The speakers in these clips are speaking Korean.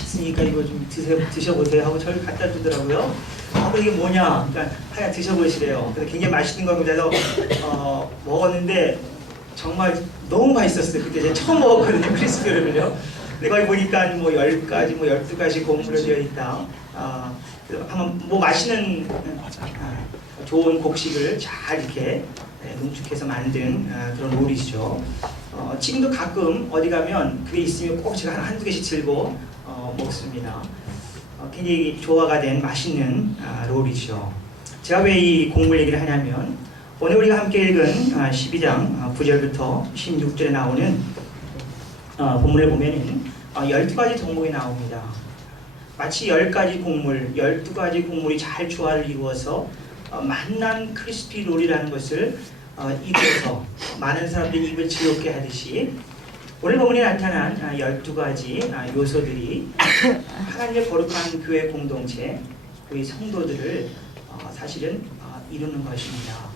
맛있으니까 이거 좀 드셔보세요 하고 저를 갖다 주더라고요. 이게 뭐냐? 그러니까 하나 드셔보시래요. 그래서 굉장히 맛있는 걸 그래서 먹었는데 정말 너무 맛있었어요. 그때 제가 처음 먹었거든요. 크리스피를요. 근데 거기 보니까 뭐 10가지, 뭐 12가지 곡물로 되어 있다. 그래서 한번 뭐 맛있는 좋은 곡식을 잘 이렇게 농축해서 만든 그런 롤이죠. 지금도 가끔 어디 가면 그게 있으면 꼭 제가 한두 개씩 들고 먹습니다. 굉장히 조화가 된 맛있는 롤이죠. 제가 왜 이 곡물 얘기를 하냐면 오늘 우리가 함께 읽은 12장 9절부터 16절에 나오는 본문을 보면은 12가지 덕목이 나옵니다. 마치 10가지 곡물, 12가지 곡물이 잘 조화를 이루어서 만난 크리스피 롤이라는 것을 입에서 많은 사람들이 입을 즐겁게 하듯이 오늘 본문에 나타난 12가지 요소들이 하나님의 거룩한 교회 공동체, 우리 성도들을 사실은 이루는 것입니다.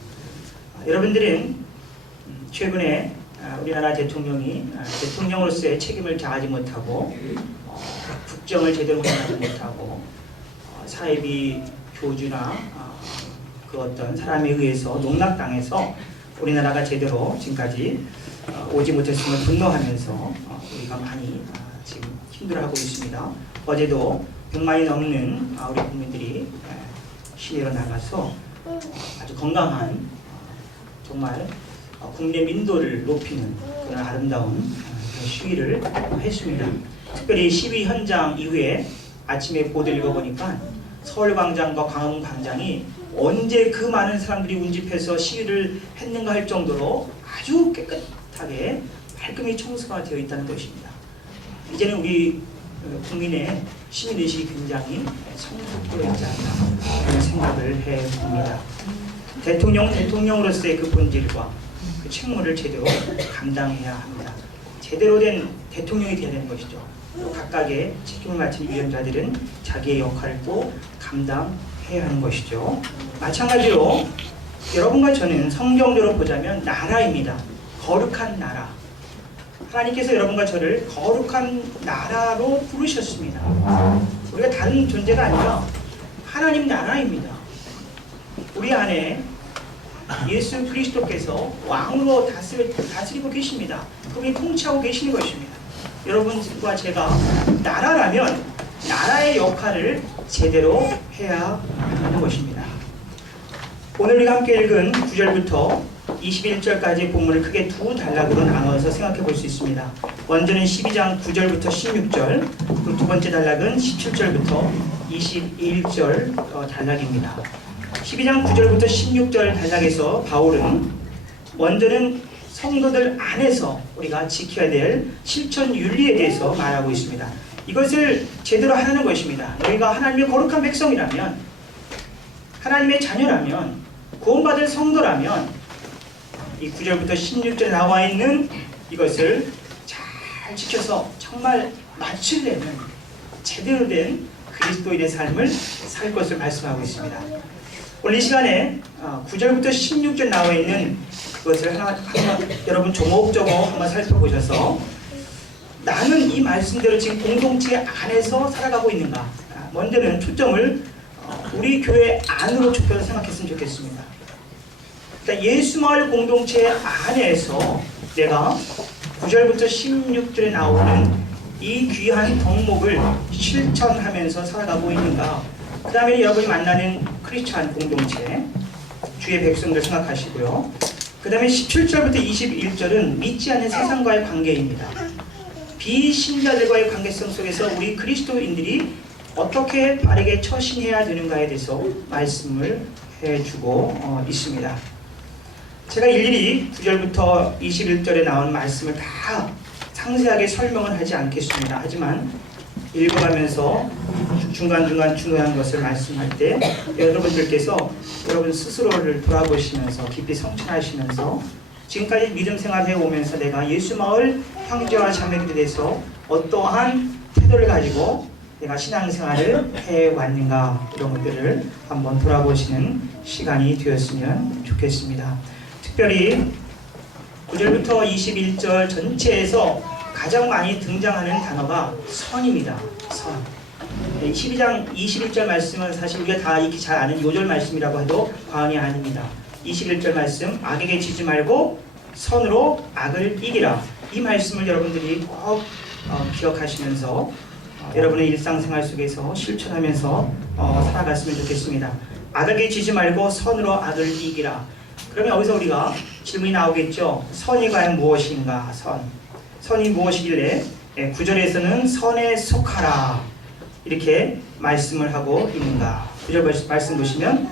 여러분들은 최근에 우리나라 대통령이 대통령으로서의 책임을 다하지 못하고 국정을 제대로 운영하지 못하고 사회비 교주나 그 어떤 사람에 의해서 농락당해서 우리나라가 제대로 지금까지 오지 못했음을 분노하면서 우리가 많이 지금 힘들어하고 있습니다. 어제도 100만이 넘는 우리 국민들이 시위로 나가서 아주 건강한 정말 국내 민도를 높이는 그런 아름다운 시위를 했습니다. 특별히 시위 현장 이후에 아침에 보도를 읽어보니까 서울광장과 광화문광장이 언제 그 많은 사람들이 운집해서 시위를 했는가 할 정도로 아주 깨끗하게 깔끔히 청소가 되어 있다는 것입니다. 이제는 우리 국민의 시민의식이 굉장히 성숙되어 있지 않나 그런 생각을 해봅니다. 대통령으로서의 그 본질과 그 책무를 제대로 감당해야 합니다. 제대로 된 대통령이 되어야 되는 것이죠. 각각의 책임을 맡은 위원자들은 자기의 역할을 또 감당해야 하는 것이죠. 마찬가지로 여러분과 저는 성경적으로 보자면 나라입니다. 거룩한 나라. 하나님께서 여러분과 저를 거룩한 나라로 부르셨습니다. 우리가 다른 존재가 아니라 하나님 나라입니다. 우리 안에 예수 그리스도께서 왕으로 다스리고 계십니다. 그분이 통치하고 계시는 것입니다. 여러분과 제가 나라라면 나라의 역할을 제대로 해야 하는 것입니다. 오늘 우리가 함께 읽은 9절부터 21절까지의 본문을 크게 두 단락으로 나눠서 생각해 볼 수 있습니다. 먼저는 12장 9절부터 16절, 그리고 두 번째 단락은 17절부터 21절 단락입니다. 12장 9절부터 16절 단락에서 바울은 먼저는 성도들 안에서 우리가 지켜야 될 실천 윤리에 대해서 말하고 있습니다. 이것을 제대로 하는 것입니다. 너희가 하나님의 거룩한 백성이라면, 하나님의 자녀라면, 구원받은 성도라면 이 9절부터 16절에 나와 있는 이것을 잘 지켜서 정말 맞추려면 제대로 된 그리스도인의 삶을 살 것을 말씀하고 있습니다. 오늘 이 시간에 9절부터 16절 나와 있는 그것을 하나 여러분 조목조목 한번 살펴보셔서 나는 이 말씀대로 지금 공동체 안에서 살아가고 있는가? 먼저는 초점을 우리 교회 안으로 좁혀서 생각했으면 좋겠습니다. 그러니까 예수마을 공동체 안에서 내가 9절부터 16절에 나오는 이 귀한 덕목을 실천하면서 살아가고 있는가? 그 다음에 여러분이 만나는 크리스찬 공동체, 주의 백성들 생각하시고요. 그 다음에 17절부터 21절은 믿지 않는 세상과의 관계입니다. 비신자들과의 관계성 속에서 우리 그리스도인들이 어떻게 바르게 처신해야 되는가에 대해서 말씀을 해주고 있습니다. 제가 일일이 9절부터 21절에 나온 말씀을 다 상세하게 설명을 하지 않겠습니다. 하지만 읽어가면서 중간중간 중요한 것을 말씀할 때 여러분들께서 여러분 스스로를 돌아보시면서 깊이 성찰하시면서 지금까지 믿음 생활해 오면서 내가 예수마을 형제와 자매들에 대해서 어떠한 태도를 가지고 내가 신앙생활을 해왔는가 이런 것들을 한번 돌아보시는 시간이 되었으면 좋겠습니다. 특별히 9절부터 21절 전체에서 가장 많이 등장하는 단어가 선입니다. 선. 12장 21절 말씀은 사실 우리가 다 익히 잘 아는 요절 말씀이라고 해도 과언이 아닙니다. 21절 말씀, 악에게 지지 말고 선으로 악을 이기라. 이 말씀을 여러분들이 꼭 기억하시면서 여러분의 일상생활 속에서 실천하면서 살아갔으면 좋겠습니다. 악에게 지지 말고 선으로 악을 이기라. 그러면 여기서 우리가 질문이 나오겠죠. 선이 과연 무엇인가? 선이 무엇이길래 9절에서는 선에 속하라 이렇게 말씀을 하고 있는가? 9절 말씀 보시면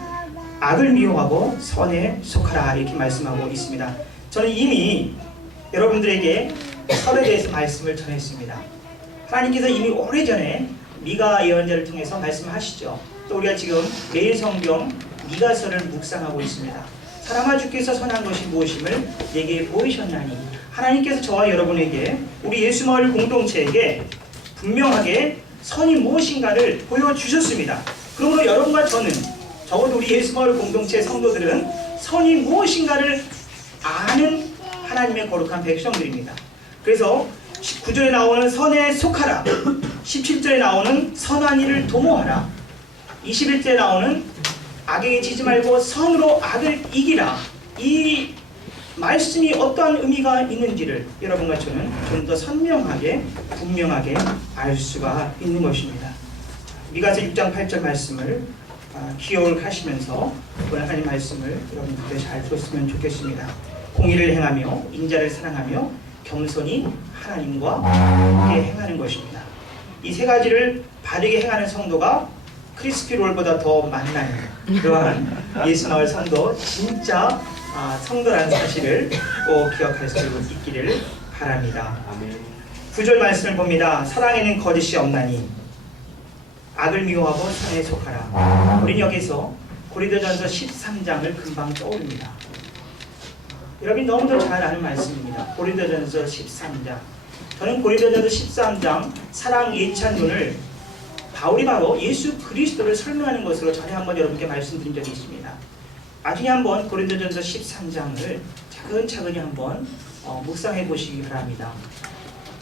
악을 미워하고 선에 속하라 이렇게 말씀하고 있습니다. 저는 이미 여러분들에게 선에 대해서 말씀을 전했습니다. 하나님께서 이미 오래전에 미가 예언자를 통해서 말씀하시죠. 또 우리가 지금 매일 성경 미가서를 묵상하고 있습니다. 사람아 주께서 선한 것이 무엇임을 내게 보이셨나니 하나님께서 저와 여러분에게 우리 예수마을 공동체에게 분명하게 선이 무엇인가를 보여주셨습니다. 그러므로 여러분과 저는 적어도 우리 예수마을 공동체 성도들은 선이 무엇인가를 아는 하나님의 거룩한 백성들입니다. 그래서 19절에 나오는 선에 속하라, 17절에 나오는 선한 일을 도모하라, 21절에 나오는 악에게 지지 말고 선으로 악을 이기라. 이 말씀이 어떠한 의미가 있는지를 여러분과 저는 좀 더 선명하게 분명하게 알 수가 있는 것입니다. 미가서 6장 8절 말씀을 기억하시면서 오늘 하나님 말씀을 여러분들 잘 들었으면 좋겠습니다. 공의를 행하며 인자를 사랑하며 겸손히 하나님과 함께 행하는 것입니다. 이 세 가지를 바르게 행하는 성도가 크리스피 롤보다 더 만나는 그러한 예수마을 성도, 진짜 성도라는 사실을 꼭 기억할 수 있기를 바랍니다. 9절 말씀을 봅니다. 사랑에는 거짓이 없나니 악을 미워하고 선에 속하라. 우리는 여기서 고린도전서 13장을 금방 떠올립니다. 여러분이 너무도 잘 아는 말씀입니다. 고린도전서 13장. 저는 고린도전서 13장 사랑 예찬론을 바울이 바로 예수 그리스도를 설명하는 것으로 전에 한번 여러분께 말씀드린 적이 있습니다. 나중에 한번 고린도전서 13장을 차근차근히 한번 묵상해 보시기 바랍니다.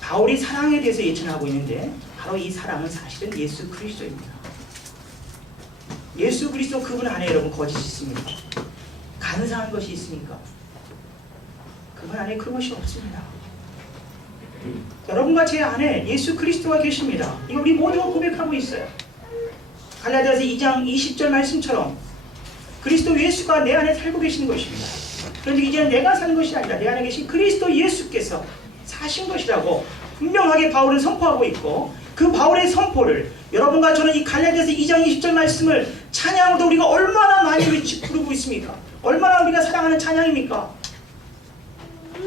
바울이 사랑에 대해서 예찬하고 있는데 바로 이 사랑은 사실은 예수 그리스도입니다. 예수 그리스도 그분 안에 여러분 거짓이 있습니까? 간사한 것이 있습니까? 그분 안에 그런 것이 없습니다. 여러분과 제 안에 예수 그리스도가 계십니다. 이거 우리 모두가 고백하고 있어요. 갈라디아서 2장 20절 말씀처럼 그리스도 예수가 내 안에 살고 계시는 것입니다. 그런데 이제는 내가 사는 것이 아니라 내 안에 계신 그리스도 예수께서 사신 것이라고 분명하게 바울은 선포하고 있고, 그 바울의 선포를 여러분과 저는 이 갈라디아서 2장 20절 말씀을 찬양으로도 우리가 얼마나 많이 부르고 있습니까? 얼마나 우리가 사랑하는 찬양입니까?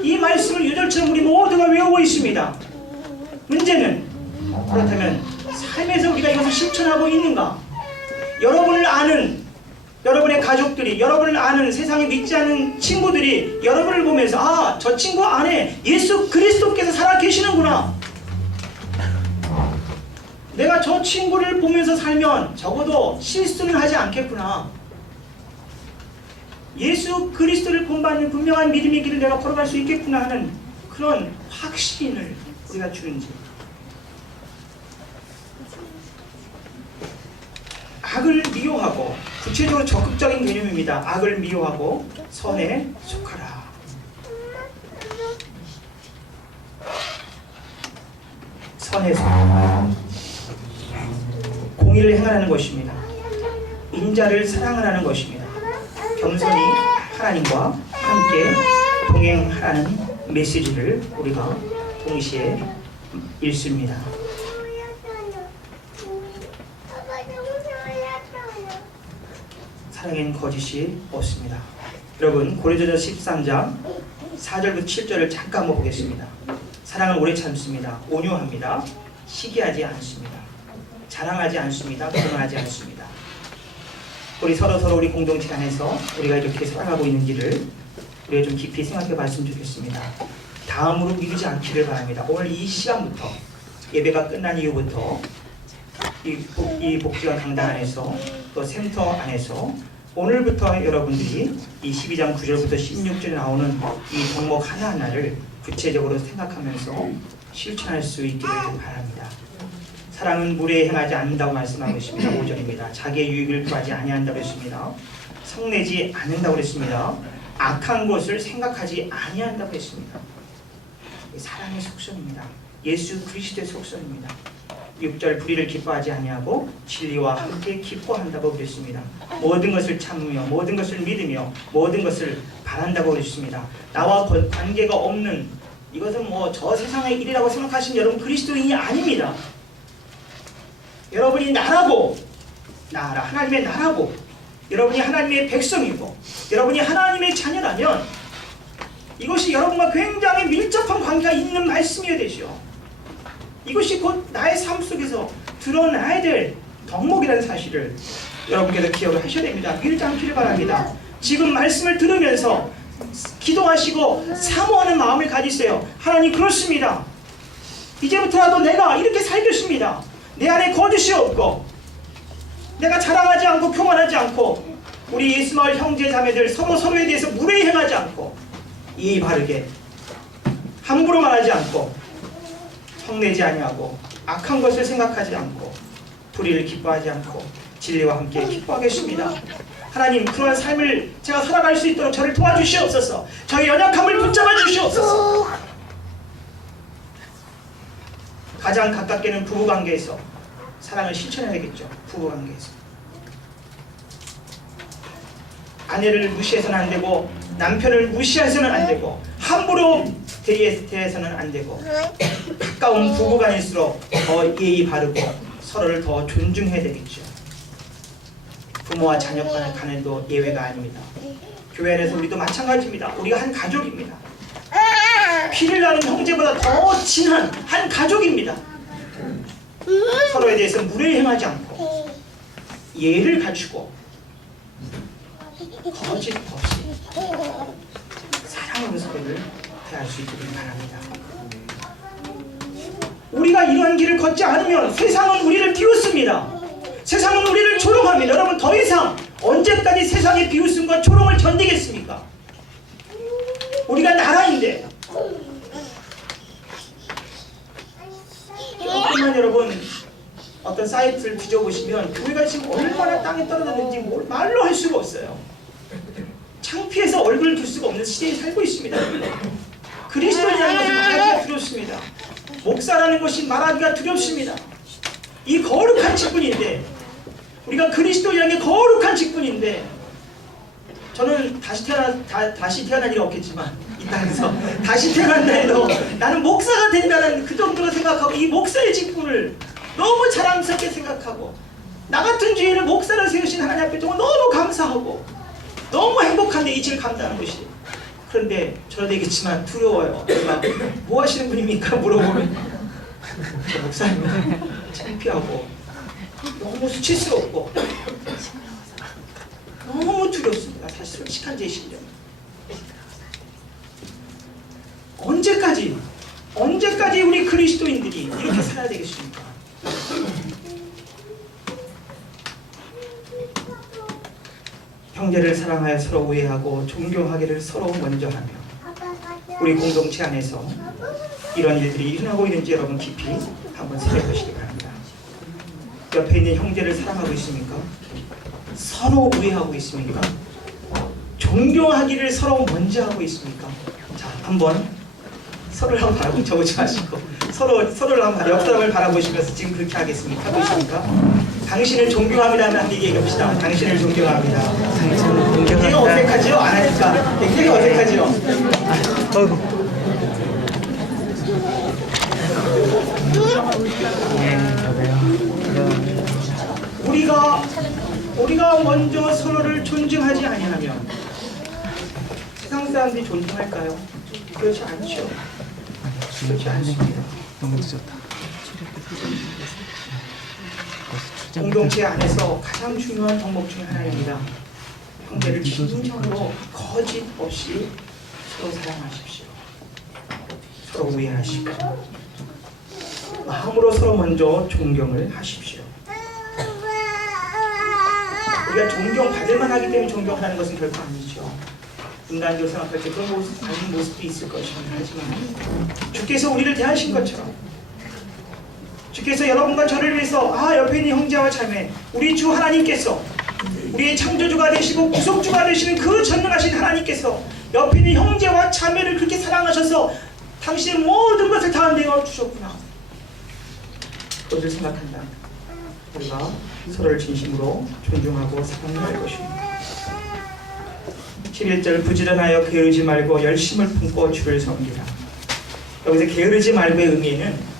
이 말씀을 유절처럼 우리 모두가 외우고 있습니다. 문제는 그렇다면 삶에서 우리가 이것을 실천하고 있는가? 여러분을 아는 여러분의 가족들이, 여러분을 아는 세상에 믿지 않는 친구들이 여러분을 보면서 저 친구 안에 예수 그리스도께서 살아 계시는구나. 내가 저 친구를 보면서 살면 적어도 실수는 하지 않겠구나. 예수 그리스도를 본받는 분명한 믿음의 길을 내가 걸어갈 수 있겠구나 하는 그런 확신을 우리가 주는지. 악을 미워하고, 구체적으로 적극적인 개념입니다. 악을 미워하고 선에 속하라. 선에 속하라. 공의를 행하는 것입니다. 인자를 사랑하라는 것입니다. 겸손히 하나님과 함께 동행하라는 메시지를 우리가 동시에 읽습니다. 사랑엔 거짓이 없습니다. 여러분, 고린도전서 13장 4절부터 7절을 잠깐 한번 보겠습니다. 사랑은 오래 참습니다. 온유합니다. 시기하지 않습니다. 자랑하지 않습니다. 불평하지 않습니다. 우리 서로 우리 공동체 안에서 우리가 이렇게 살아가고 있는지를 우리가 좀 깊이 생각해 봤으면 좋겠습니다. 다음으로 미루지 않기를 바랍니다. 오늘 이 시간부터, 예배가 끝난 이후부터 이 복지관 강단 안에서 또 센터 안에서 오늘부터 여러분들이 이 12장 9절부터 16절에 나오는 이 덕목 하나하나를 구체적으로 생각하면서 실천할 수 있기를 바랍니다. 사랑은 무례에 행하지 않는다고 말씀하고 있습니다. 5절입니다. 자기의 유익을 구하지 아니한다고 했습니다. 성내지 않는다고 했습니다. 악한 것을 생각하지 아니한다고 했습니다. 사랑의 속성입니다. 예수 그리스도의 속성입니다. 6절 불의를 기뻐하지 아니하고 진리와 함께 기뻐한다고 그랬습니다. 모든 것을 참으며 모든 것을 믿으며 모든 것을 바란다고 그랬습니다. 나와 관계가 없는 이것은 뭐 저 세상의 일이라고 생각하시는 여러분 그리스도인이 아닙니다. 여러분이 나라고 하나님의 나라고 여러분이 하나님의 백성이고 여러분이 하나님의 자녀라면 이것이 여러분과 굉장히 밀접한 관계가 있는 말씀이어야 되죠. 이것이 곧 나의 삶 속에서 드러나야 될 덕목이라는 사실을 여러분께서 기억을 하셔야 됩니다. 밀지 않기를 바랍니다. 지금 말씀을 들으면서 기도하시고 사모하는 마음을 가지세요. 하나님 그렇습니다. 이제부터라도 내가 이렇게 살겠습니다. 내 안에 거짓이 없고 내가 자랑하지 않고 교만하지 않고 우리 예수마을 형제 자매들 서로에 대해서 무례히 행하지 않고 예의 바르게 함부로 말하지 않고 성내지 아니하고 악한 것을 생각하지 않고 불의를 기뻐하지 않고 진리와 함께 기뻐하겠습니다. 하나님 그러한 삶을 제가 살아갈 수 있도록 저를 도와주시옵소서. 저의 연약함을 붙잡아 주시옵소서. 가장 가깝게는 부부관계에서 사랑을 실천해야겠죠. 부부관계에서 아내를 무시해서는 안 되고 남편을 무시해서는 안 되고 함부로 대해서는 안 되고 가까운 부부간일수록 더 예의 바르고 서로를 더 존중해야 되겠죠. 부모와 자녀 간에도 예외가 아닙니다. 교회 안에서 우리도 마찬가지입니다. 우리가 한 가족입니다. 피를 나눈 형제보다 더 친한 한 가족입니다. 서로에 대해서 무례히 행하지 않고 예를 갖추고 거짓 없이 사랑으로 서로를 대할 수 있기를 바랍니다. 우리가 이러한 길을 걷지 않으면 세상은 우리를 비웃습니다. 세상은 우리를 조롱합니다. 여러분 더 이상 언제까지 세상의 비웃음과 조롱을 견디겠습니까? 우리가 나라인데 조금만 여러분 어떤 사이트를 뒤져보시면 교회가 지금 얼마나 땅에 떨어졌는지 말로 할 수가 없어요. 창피해서 얼굴을 둘 수가 없는 시대에 살고 있습니다. 그리스도인이라는 것은 말하기가 두렵습니다. 목사라는 것이 말하기가 두렵습니다. 이 거룩한 직분인데 우리가 그리스도인에게 거룩한 직분인데 저는 다시 태어날 일이 없겠지만 이 땅에서 다시 태어난다 해도 나는 목사가 된다는 그 정도로 생각하고 이 목사의 직분을 너무 자랑스럽게 생각하고 나 같은 주인을 목사로 세우신 하나님 앞에 정말 너무 감사하고 너무 행복한데 이 질 감당하는 것이. 그런데 저도 되겠지만 두려워요. 뭐 하시는 분입니까? 물어보면 저 목사입니다. 창피하고 너무 수치스럽고 너무 두렵습니다. 사실 솔직한 제 심정. 언제까지 우리 그리스도인들이 이렇게 살아야 되겠습니까? 형제를 사랑하여 서로 우애하고 존경하기를 서로 먼저 하며 우리 공동체 안에서 이런 일들이 일어나고 있는지 여러분 깊이 한번 생각하시기 바랍니다. 옆에 있는 형제를 사랑하고 있습니까? 서로 우애하고 있습니까? 존경하기를 서로 먼저 하고 있습니까? 자, 한번 서로를 한번 바라보고 적으지 마시고 서로를 한번 옆 사람을 바라보시면서 지금 그렇게 하겠습니까? 하고 있습니까? 당신을 존경합니다면 한번 얘기해봅시다. 당신을 존경합니다. 굉장히 어색하죠? 안 하니까 굉장히 어색하죠? 우리가 먼저 서로를 존중하지 아니하면 세상 사람들이 존중할까요? 그렇지 않죠. 그렇지 않습니다. 너무 늦었다. 공동체 안에서 가장 중요한 덕목 중에 하나입니다. 형제를 진정으로 거짓 없이 서로 사랑하십시오. 서로 우애하시고 마음으로 서로 먼저 존경을 하십시오. 우리가 존경받을만 하기 때문에 존경하는 것은 결코 아니죠. 인간적으로 생각할 때 그런 아닌 모습도 있을 것입니다. 하지만 주께서 우리를 대하신 것처럼 주께서 여러분과 저를 위해서 옆에 있는 형제와 자매, 우리 주 하나님께서, 우리의 창조주가 되시고 구속주가 되시는 그 전능하신 하나님께서 옆에 있는 형제와 자매를 그렇게 사랑하셔서 당신의 모든 것을 다 내어주셨구나. 그것을 생각한다. 우리가 서로를 진심으로 존중하고 사랑해야 할 것입니다. 11절 부지런하여 게으르지 말고 열심을 품고 주를 섬기라. 여기서 게으르지 말고의 의미에는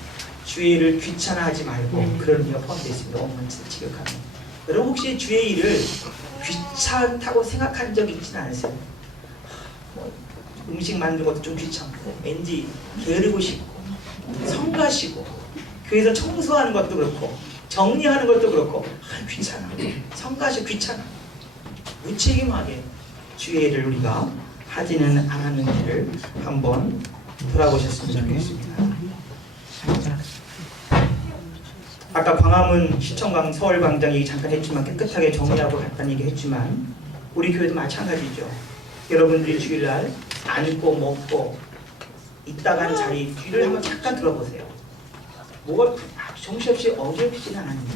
주의 일을 귀찮아하지 말고 그런 의미가 포함되어 있습니다. 원문 지극하면. 여러분 혹시 주의 일을 귀찮다고 생각한 적 있지는 않으세요? 음식 만드는 것도 좀 귀찮고 왠지 게으르고 싶고 성가시고 교회에서 청소하는 것도 그렇고 정리하는 것도 그렇고 귀찮아, 성가시 귀찮아, 무책임하게 주의 일을 우리가 하지는 않았는지를 한번 돌아보셨으면 좋겠습니다. 아까 광화문 시청광 서울광장 얘기 잠깐 했지만 깨끗하게 정리하고 갔다는 얘기 했지만 우리 교회도 마찬가지죠. 여러분들이 주일날 앉고 먹고 있다간 자리 뒤를 한번 잠깐 들어보세요. 뭐가 정신없이 어지럽히지는 않았는데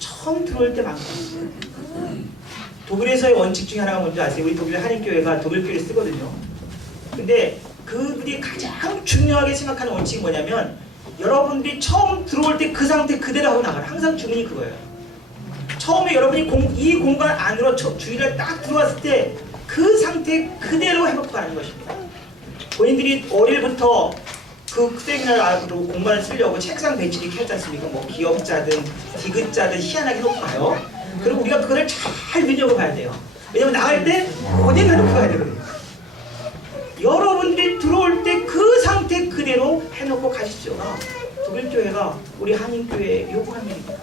처음 들어올 때만큼. 독일에서의 원칙 중에 하나가 뭔지 아세요? 우리 독일 한인교회가 독일교회를 쓰거든요. 근데 그들이 가장 중요하게 생각하는 원칙이 뭐냐면 여러분들이 처음 들어올 때 그 상태 그대로 하고 나가라. 항상 주문이 그거예요. 처음에 여러분이 이 공간 안으로 주일날 딱 들어왔을 때 그 상태 그대로 해놓고 가는 것입니다. 본인들이 어릴부터 그 세미나로 공간을 쓰려고 책상 배치를 이렇게 했지 않습니까? 뭐 기역자든 디귿자든 희한하게 해놓고 가요. 그리고 우리가 그거를 잘 눈여겨봐야 돼요. 왜냐면 나갈 때 그대로 해놓고 가야 되거든요. 여러분들이 들어올 때 그 상태 그대로 해놓고 가십시오가 독일교회가 우리 한인교회에 요구한 일입니다.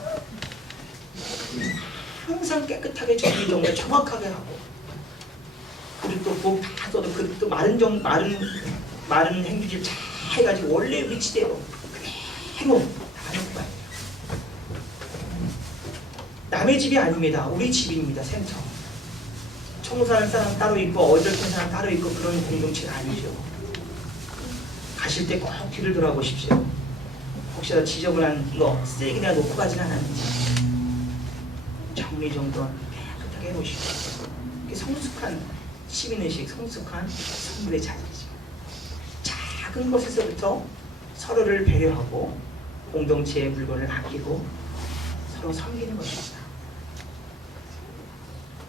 항상 깨끗하게 정리정돈 정확하게 하고 그리고 또 복 다 써도 또 마른 행주질 잘 해가지고 원래 위치대로 그대로 다 해놓고 가야 돼요. 남의 집이 아닙니다. 우리 집입니다. 센터. 청소하는 사람 따로 있고 어쩔 사람 따로 있고 그런 공동체가 아니죠. 가실 때 꼭 뒤를 돌아보십시오. 혹시라도 지저분한 거 쓰레기나 놓고 가진 않았는지 정리정돈 깨끗하게 해놓으십시오. 이게 성숙한 시민의식, 성숙한 성도의 자리죠. 작은 것에서부터 서로를 배려하고 공동체의 물건을 아끼고 서로 섬기는 것입니다.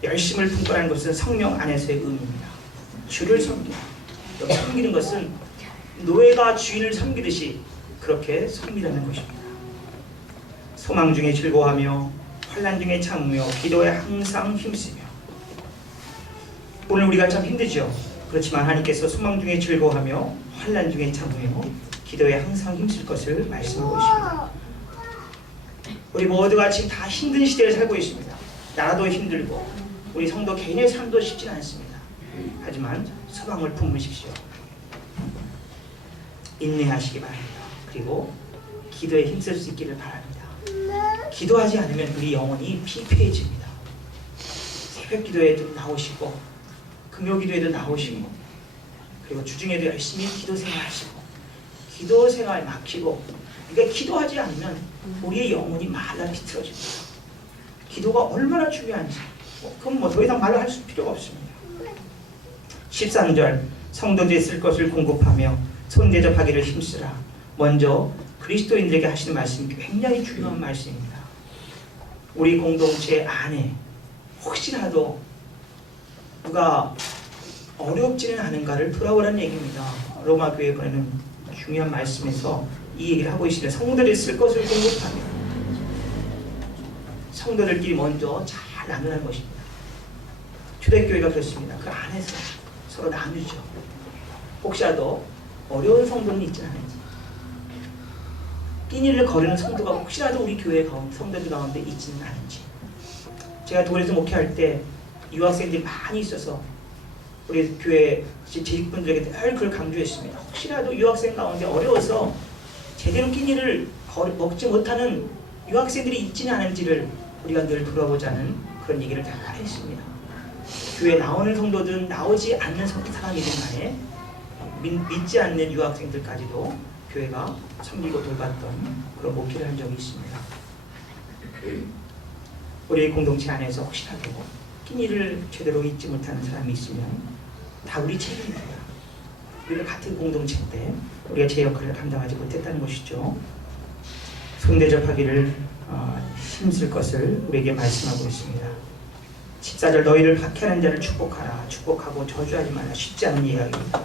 열심을 품고라는 것은 성령 안에서의 의미입니다. 주를 섬기는, 여기 섬기는 것은 노예가 주인을 섬기듯이 그렇게 섬기라는 것입니다. 소망 중에 즐거워하며 환난 중에 참으며 기도에 항상 힘쓰며. 오늘 우리가 참 힘들죠. 그렇지만 하나님께서 소망 중에 즐거워하며 환난 중에 참으며 기도에 항상 힘쓸 것을 말씀하고 있습니다. 우리 모두가 지금 다 힘든 시대를 살고 있습니다. 나라도 힘들고 우리 성도 개인의 삶도 쉽지 않습니다. 하지만 소망을 품으십시오. 인내하시기 바랍니다. 그리고 기도에 힘쓸 수 있기를 바랍니다. 기도하지 않으면 우리 영혼이 피폐해집니다. 새벽 기도에도 나오시고 금요 기도에도 나오시고 그리고 주중에도 열심히 기도 생활하시고 기도 생활 막히고 그러니까 기도하지 않으면 우리의 영혼이 말라 비틀어집니다. 기도가 얼마나 중요한지 그건 뭐 더 이상 말로 할 필요가 없습니다. 13절 성도들이 쓸 것을 공급하며 손대접하기를 힘쓰라. 먼저 그리스도인들에게 하시는 말씀이 굉장히 중요한 말씀입니다. 우리 공동체 안에 혹시라도 누가 어렵지는 않은가를 돌아보라는 얘기입니다. 로마 교회에 보내는 중요한 말씀에서 이 얘기를 하고 있습니다. 성도들이 쓸 것을 공급하며 성도들끼리 먼저 잘 나누는 것입니다. 초대교회가 그렇습니다. 그 안에서 서로 나누죠. 혹시라도 어려운 성도는 있지 않은지 끼니를 거르는 성도가 혹시라도 우리 교회 성도들 가운데 있지는 않은지. 제가 독일에서 목회할 때 유학생들이 많이 있어서 우리 교회 재직분들에게 늘 그걸 강조했습니다. 혹시라도 유학생 가운데 어려워서 제대로 끼니를 먹지 못하는 유학생들이 있지는 않은지를 우리가 늘 돌아보자는 그런 얘기를 다 했습니다. 교회에 나오는 성도든 나오지 않는 사람이든 간에 믿지 않는 유학생들까지도 교회가 섬기고 돌봤던 그런 목회를 한 적이 있습니다. 우리 공동체 안에서 혹시라도 낀 일을 제대로 잊지 못하는 사람이 있으면 다 우리 책임입니다. 우리가 같은 공동체인데 우리가 제 역할을 감당하지 못했다는 것이죠. 손대접하기를 힘쓸 것을 우리에게 말씀하고 있습니다. 14절 너희를 박해하는 자를 축복하라. 축복하고 저주하지 말라. 쉽지 않은 이야기입니다.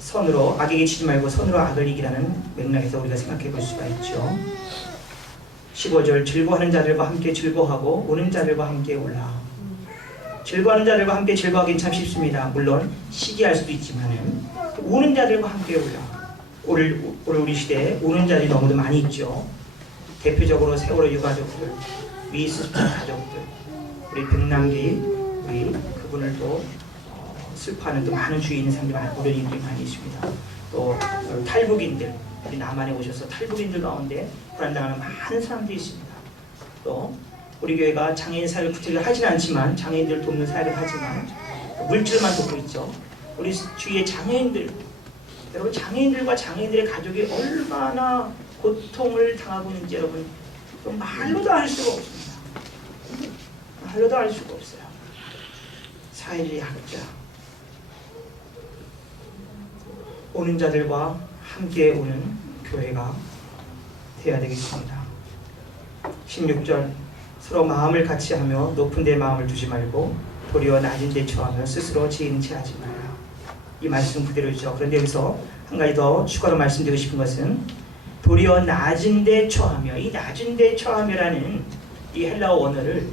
선으로 악에게 치지 말고 선으로 악을 이기라는 맥락에서 우리가 생각해 볼 수가 있죠. 15절 즐거워하는 자들과 함께 즐거워하고 우는 자들과 함께 울라. 즐거워하는 자들과 함께 즐거워하긴 참 쉽습니다. 물론 시기할 수도 있지만은 우는 자들과 함께 울라. 우리 시대에 우는 자들이 너무도 많이 있죠. 대표적으로 세월호 유가족들, 미스스탄 가족들, 우리 백남기 우리 그분을 또 슬퍼하는 또 많은 주위에 있는 사람들이 어른이들이 많이 있습니다. 또 탈북인들, 우리 남한에 오셔서 탈북인들 가운데 불안당하는 많은 사람들이 있습니다. 또 우리 교회가 장애인 사회를 구체적으로 하지는 않지만 장애인들을 돕는 사회를 하지만 물질만 돕고 있죠. 우리 주위에 장애인들, 여러분 장애인들과 장애인들의 가족이 얼마나 고통을 당하고 있는지 여러분 말로도 알 수가 없습니다. 말로도 알 수가 없어요. 사회주의 학자, 오는 자들과 함께 오는 교회가 되어야 되겠습니다. 16절 서로 마음을 같이 하며 높은 데 마음을 두지 말고 도리어 낮은 데 처하며 스스로 지은 체하지 말라. 이 말씀 그대로죠. 그런데 여기서 한 가지 더 추가로 말씀드리고 싶은 것은 도리어 낮은 데 처하며, 이 낮은 데 처하며라는 이 헬라어 원어를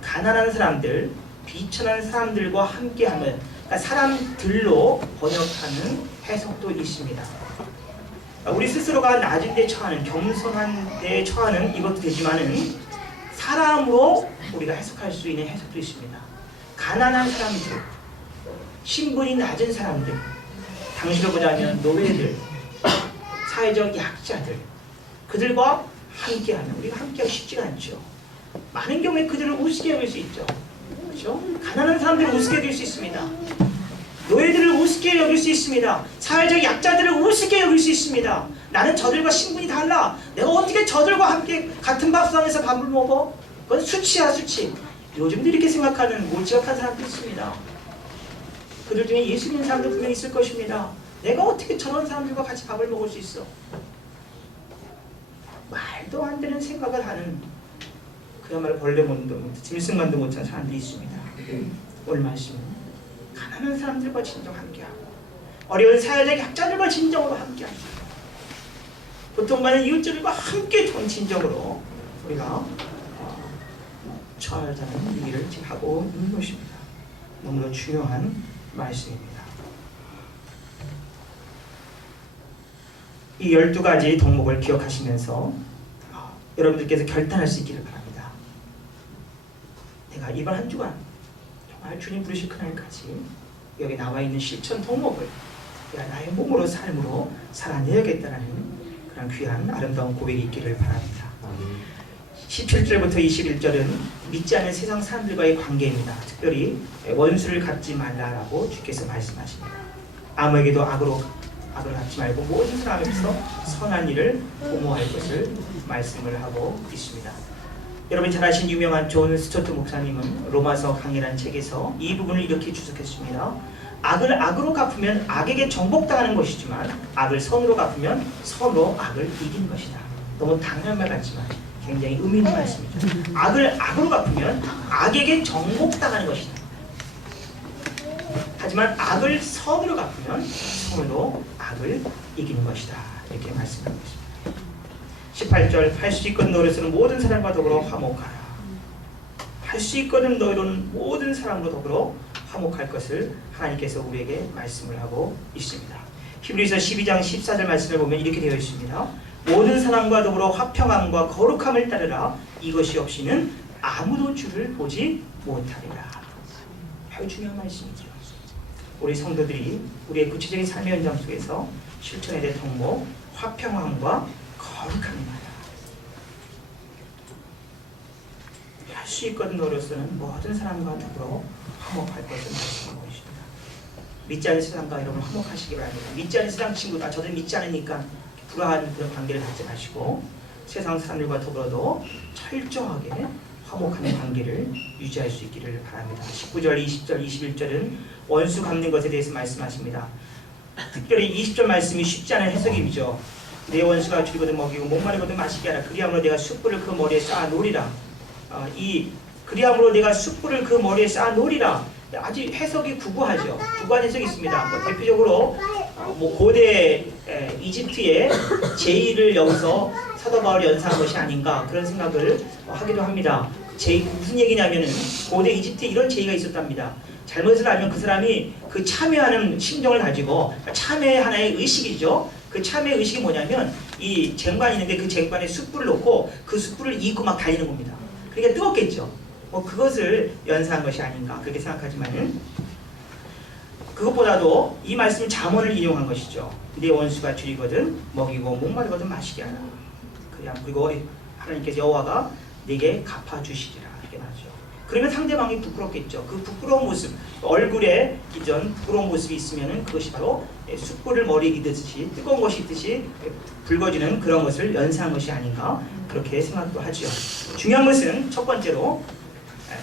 가난한 사람들, 비천한 사람들과 함께하면, 그러니까 사람들로 번역하는 해석도 있습니다. 우리 스스로가 낮은 데 처하는, 겸손한 데 처하는 이것도 되지만은 사람으로 우리가 해석할 수 있는 해석도 있습니다. 가난한 사람들, 신분이 낮은 사람들, 당시로 보자면 노예들, 사회적 약자들, 그들과 함께하면, 우리가 함께하기 쉽지가 않죠. 많은 경우에 그들을 우습게 여길 수 있죠. 그렇죠? 가난한 사람들을 우습게 여길 수 있습니다. 노예들을 우습게 여길 수 있습니다. 사회적 약자들을 우습게 여길 수 있습니다. 나는 저들과 신분이 달라. 내가 어떻게 저들과 함께 같은 밥상에서 밥을 먹어? 그건 수치야, 수치. 요즘도 이렇게 생각하는 몰지각한 사람도 있습니다. 그들 중에 예수 믿는 사람도 분명히 있을 것입니다. 내가 어떻게 저런 사람들과 같이 밥을 먹을 수 있어? 말도 안 되는 생각을 하는, 그야말로 벌레만도 짐승만도 못한 사람들이 있습니다. 오늘 말씀은 가난한 사람들과 진정 함께하고 어려운 사회적 약자들과 진정으로 함께하고 고통받는 이웃들과 함께 진정으로 우리가 처하자는 얘기를 지금 하고 있는 것입니다. 너무나 중요한 말씀입니다. 이 12가지 덕목을 기억하시면서 여러분들께서 결단할 수 있기를 바랍니다. 내가 이번 한 주간 정말 주님 부르실 그날까지 여기 나와 있는 실천 덕목을 내가 나의 몸으로 삶으로 살아내야겠다는 그런 귀한 아름다운 고백이 있기를 바랍니다. 17절부터 21절은 믿지 않는 세상 사람들과의 관계입니다. 특별히 원수를 갖지 말라라고 주께서 말씀하십니다. 아무에게도 악을 갖지 말고 모든 사람 앞에서 선한 일을 도모할 것을 말씀을 하고 있습니다. 여러분 잘 아신 유명한 존 스토트 목사님은 로마서 강이라는 책에서 이 부분을 이렇게 주석했습니다. 악을 악으로 갚으면 악에게 정복당하는 것이지만 악을 선으로 갚으면 선으로 악을 이기는 것이다. 너무 당연한 말 같지만 굉장히 의미 있는 말씀이죠. 악을 악으로 갚으면 악에게 정복당하는 것이다. 하지만 악을 선으로 갚으면 선으로 악을 이기는 것이다. 이렇게 말씀하고 있습니다. 18절 할 수 있거든 너로서는 모든 사람과 더불어 화목하라. 할 수 있거든 너희로는 모든 사람으로 더불어 화목할 것을 하나님께서 우리에게 말씀을 하고 있습니다. 히브리서 12장 14절 말씀을 보면 이렇게 되어 있습니다. 모든 사람과 더불어 화평함과 거룩함을 따르라. 이것이 없이는 아무도 주를 보지 못하리라. 매우 중요한 말씀이죠. 우리 성도들이 우리의 구체적인 삶의 현장 속에서 실천해야 될 덕목, 화평함과 거룩함입니다. 할 수 있거든 너로서는 모든 사람과 더불어 화목할 것을 말씀하고 있습니다. 믿지 않는 세상과 여러분 화목하시기 바랍니다. 믿지 않는 세상 친구다. 저들 믿지 않으니까 불화하는 그런 관계를 갖지 마시고 세상 사람들과 더불어도 철저하게 화목하는 관계를 유지할 수 있기를 바랍니다. 19절, 20절, 21절은 원수 갚는 것에 대해서 말씀하십니다. 특별히 20절 말씀이 쉽지 않은 해석이죠. 내 원수가 줄이거든 먹이고 목마르거든 마시게 하라. 그리함으로 내가 숯불을 그 머리에 쌓아 놓으리라. 그리함으로 내가 숯불을 그 머리에 쌓아 놓으리라. 아주 해석이 구구하죠. 구구한 해석이 있습니다. 대표적으로 고대 이집트의 제의를 여기서 사도 바울이 연상한 것이 아닌가 그런 생각을 하기도 합니다. 무슨 얘기냐면은 고대 이집트에 이런 제의가 있었답니다. 잘못을 알면 그 사람이 그 참회하는 심정을 가지고 참회 하나의 의식이죠. 그 참회 의식이 뭐냐면 이 쟁반이 있는데 그 쟁반에 숯불을 놓고 그 숯불을 이고 막 달리는 겁니다. 그러니까 뜨겁겠죠. 그것을 연상한 것이 아닌가 그렇게 생각하지만은 그것보다도 이 말씀은 잠언을 인용한 것이죠. 내 원수가 줄이거든 먹이고 목마르거든 마시게 하라. 그리고 하나님께서 여호와가 내게 갚아주시리라 이렇게 말하죠. 그러면 상대방이 부끄럽겠죠. 그 부끄러운 모습, 얼굴에 이전 부끄러운 모습이 있으면은 그것이 바로 숯불을 머리에 이듯이 뜨거운 것이 있듯이 붉어지는 그런 것을 연상한 것이 아닌가 그렇게 생각도 하죠. 중요한 것은 첫 번째로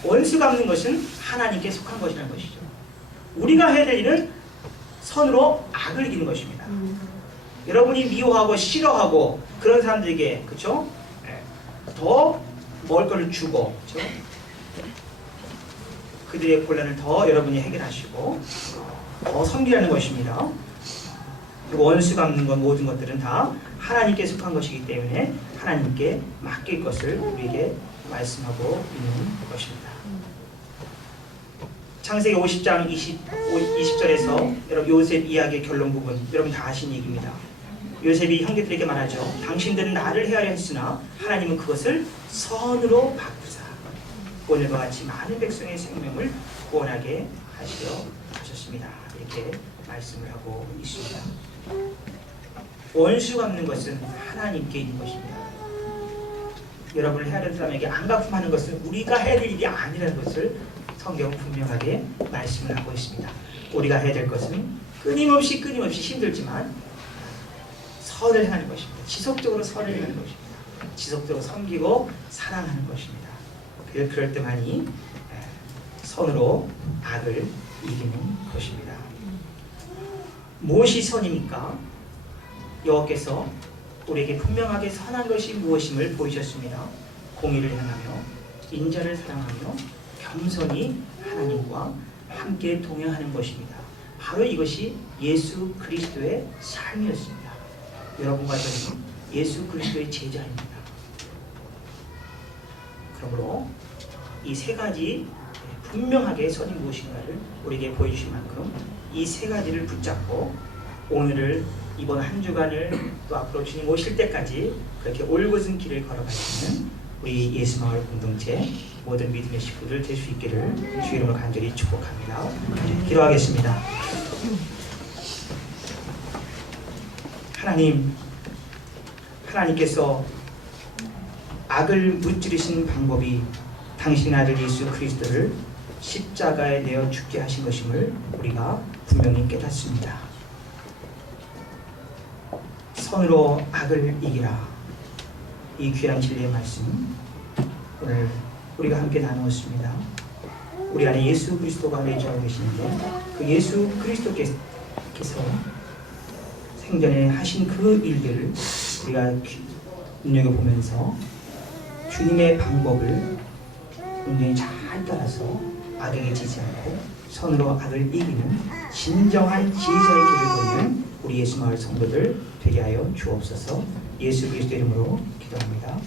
원수 갚는 것은 하나님께 속한 것이라는 것이죠. 우리가 해야 될 일은 선으로 악을 이기는 것입니다. 여러분이 미워하고 싫어하고 그런 사람들에게 그렇죠? 더 먹을 것을 주고 그렇죠? 그들의 곤란을 더 여러분이 해결하시고 더 섬기라는 것입니다. 그리고 원수 갚는 것 모든 것들은 다 하나님께 속한 것이기 때문에 하나님께 맡길 것을 우리에게 말씀하고 있는 것입니다. 창세기 50장 20절에서 여러분 요셉 이야기의 결론 부분 여러분 다 아신 얘기입니다. 요셉이 형제들에게 말하죠. 당신들은 나를 헤아려 했으나 하나님은 그것을 선으로 바꾸사 오늘과 같이 많은 백성의 생명을 구원하게 하시려 하셨습니다. 이렇게 말씀을 하고 있습니다. 원수 갚는 것은 하나님께 있는 것입니다. 여러분을 헤아리는 사람에게 안 갚음하는 것은 우리가 해야 될 일이 아니라는 것을 성경은 분명하게 말씀을 하고 있습니다. 우리가 해야 될 것은 끊임없이 힘들지만 선을 행하는 것입니다. 지속적으로 선을 행하는 것입니다. 지속적으로 섬기고 사랑하는 것입니다. 그럴 때만이 선으로 악을 이기는 것입니다. 무엇이 선입니까? 여호와께서 우리에게 분명하게 선한 것이 무엇임을 보이셨습니다. 공의를 행하며 인자를 사랑하며 겸손히 하나님과 함께 동행하는 것입니다. 바로 이것이 예수 그리스도의 삶이었습니다. 여러분과 저는 예수 그리스도의 제자입니다. 그러므로 이 세 가지 분명하게 선이 무엇인가를 우리에게 보여주신 만큼 이 세 가지를 붙잡고 오늘을 이번 한 주간을 또 앞으로 주님 오실 때까지 그렇게 올곧은 길을 걸어가시는 우리 예수마을 공동체 모든 믿음의 식구들 될 수 있기를 주 이름으로 간절히 축복합니다. 기도하겠습니다. 하나님께서 악을 무찌르신 방법이 당신 아들 예수 그리스도를 십자가에 내어 죽게 하신 것임을 우리가 분명히 깨닫습니다. 선으로 악을 이기라. 이 귀한 진리의 말씀 오늘 우리가 함께 나누었습니다. 우리 안에 예수 그리스도가 내주하고 계시는데 그 예수 그리스도께서 생전에 하신 그 일들을 우리가 눈여겨보면서 주님의 방법을 굉장히 잘 따라서 악에게 지지 않고 선으로 악을 이기는 진정한 지혜자의 길을 걷는 우리 예수마을 성도들 되게 하여 주옵소서. 예수 그리스도 이름으로 기도합니다.